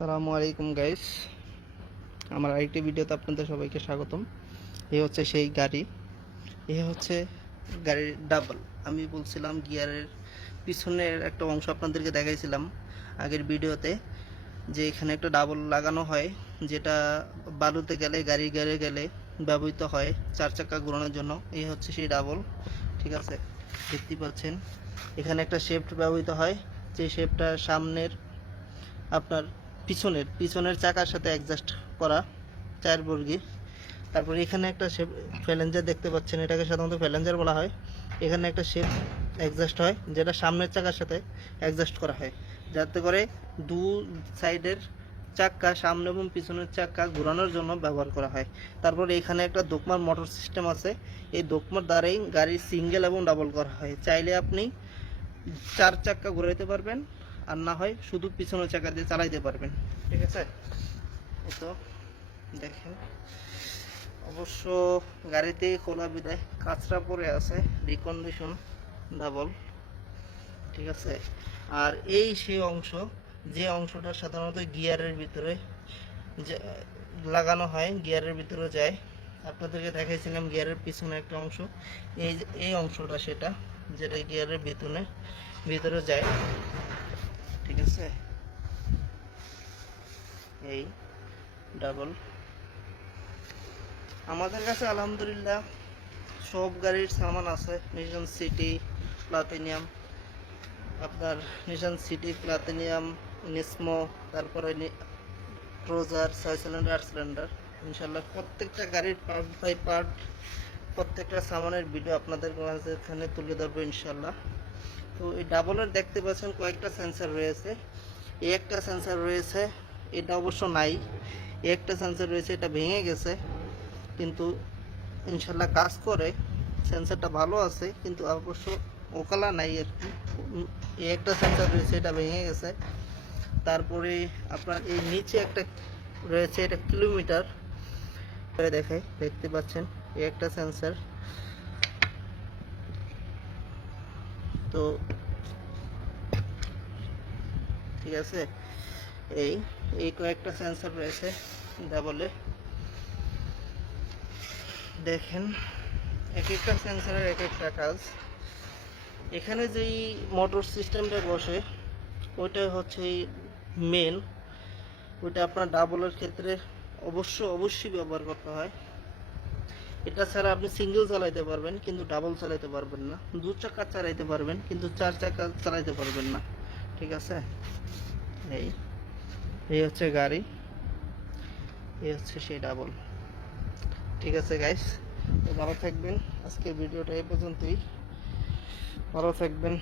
আসসালামু আলাইকুম গাইস, আমার আরেকটি ভিডিওতে আপনাদের সবাইকে স্বাগতম। এ হচ্ছে সেই গাড়ি, এ হচ্ছে গাড়ির ডাবল। আমি বলছিলাম গিয়ারের পিছনের একটা অংশ আপনাদেরকে দেখাইছিলাম আগের ভিডিওতে, যে এখানে একটা ডাবল লাগানো হয়, যেটা বালুতে গেলে গাড়ি গেড়ে গেলে ব্যবহৃত হয় চার চাকা ঘোরানোর জন্য। এই হচ্ছে সেই ডাবল, ঠিক আছে। দেখতে পাচ্ছেন এখানে একটা শেফট ব্যবহৃত হয়, যে শেফটটা সামনের আপনার পিছনের চাকার সাথে অ্যাডজাস্ট করা, চার বর্গী। তারপরে এখানে একটা শেপ ফ্যালেঞ্জার দেখতে পাচ্ছেন, এটাকে সাধারণত ফ্যালেঞ্জার বলা হয়। এখানে একটা শেপ অ্যাডজাস্ট হয়, যেটা সামনের চাকার সাথে অ্যাডজাস্ট করা হয়, যাতে করে দু সাইডের চাক্কা, সামনে এবং পিছনের চাক্কা ঘোরানোর জন্য ব্যবহার করা হয়। তারপরে এখানে একটা দোকমার মোটর সিস্টেম আছে, এই দোকমার দ্বারাই গাড়ি সিঙ্গেল এবং ডাবল করা হয়। চাইলে আপনি চার চাক্কা ঘোরাইতে পারবেন, আর না হয় শুধু পিছনের চাকা দিয়ে চালাইতে পারবেন, ঠিক আছে। তো দেখেন, অবশ্য গাড়িতে খোলা বিদায় কাঁচরা পরে আছে, রিকন্ডিশন ডাবল, ঠিক আছে। আর এই সেই অংশ, যে অংশটা সাধারণত গিয়ারের ভিতরে লাগানো হয়, গিয়ারের ভিতরে যায়। আপনাদেরকে দেখাইছিলাম গিয়ারের পিছনে একটা অংশ, এই অংশটা সেটা, যেটা গিয়ারের ভিতরে যায়, ঠিক আছে। এই ডাবল আমাদের কাছে আলহামদুলিল্লাহ সব গাড়ির সামান আছে। নিশান সিটি, প্লাটিনিয়াম, আপনার নিশান সিটি, প্লাটিনিয়াম, নিসমো, তারপরে ক্রুজার 6 সিলিন্ডার 8 সিলিন্ডার। ইনশাল্লাহ প্রত্যেকটা গাড়ির পার্ট বাই পার্ট, প্রত্যেকটা সামানের ভিডিও আপনাদের কাছে এখানে তুলে ধরবো ইনশাল্লাহ। তো এই ডাবলের দেখতে পাচ্ছেন কয়েকটা সেন্সার রয়েছে। এই একটা সেন্সার রয়েছে, এটা অবশ্য নাই। এই একটা সেন্সার রয়েছে, এটা ভেঙে গেছে, কিন্তু ইনশাল্লাহ কাজ করে। সেন্সারটা ভালো আছে, কিন্তু অবশ্য ওকালা নাই আর কি। এই একটা সেন্সার রয়েছে, এটা ভেঙে গেছে। তারপরে আপনার এই নিচে একটা রয়েছে, এটা কিলোমিটার দেখায়, দেখতে পাচ্ছেন এই একটা সেন্সার। তো ঠিক আছে, এই এই কয়েকটা সেন্সার রয়েছে ডাবলে। দেখেন এক একটা সেন্সারের এক একটা কাজ। এখানে যেই মোটর সিস্টেমটা বসে, ওইটা হচ্ছে মেন। ওইটা আপনার ডাবলের ক্ষেত্রে অবশ্যই ব্যবহার করতে হয়। এটা ছাড়া আপনি সিঙ্গেল চালাইতে পারবেন, কিন্তু ডাবল চালাইতে পারবেন না। দু চাকা চালাইতে পারবেন, কিন্তু চার চাকা চালাইতে পারবেন না, ঠিক আছে। এই এই হচ্ছে গাড়ি, এই হচ্ছে সেই ডাবল, ঠিক আছে গাইস। তো ভালো থাকবেন, আজকের ভিডিওটা এই পর্যন্তই। ভালো থাকবেন।